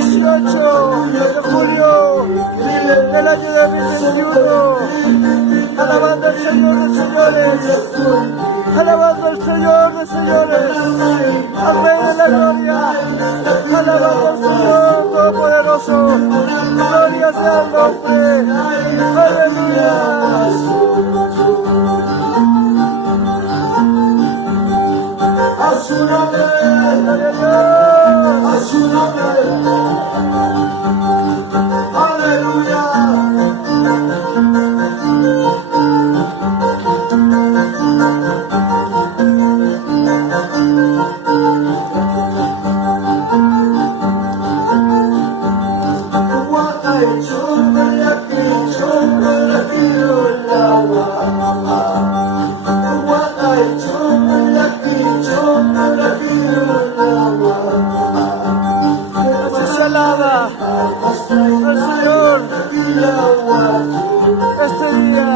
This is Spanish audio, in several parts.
18 de julio del año 2021. alabando al Señor de señores, alabando al Señor de señores, al Rey de la gloria, alabando al Señor Todopoderoso, gloria sea el nombre, aleluya. A su nombre, a su nombre, aleluya. Al Señor este día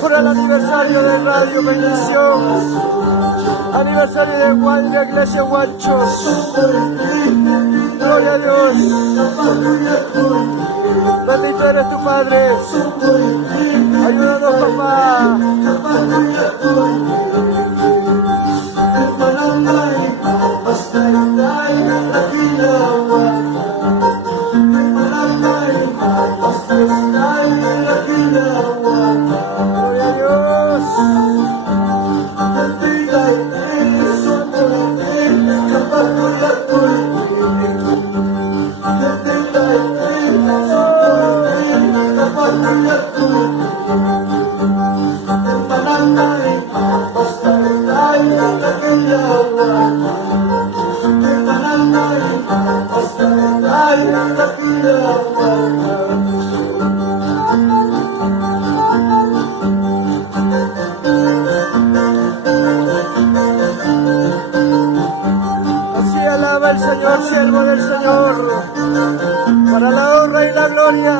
por el aniversario de Radio Bendición, aniversario de la Iglesia Huanchos. Gloria a Dios, bendito eres tu Padre, ayúdanos papá. Así alaba el Señor, siervo del Señor, para la honra y la gloria.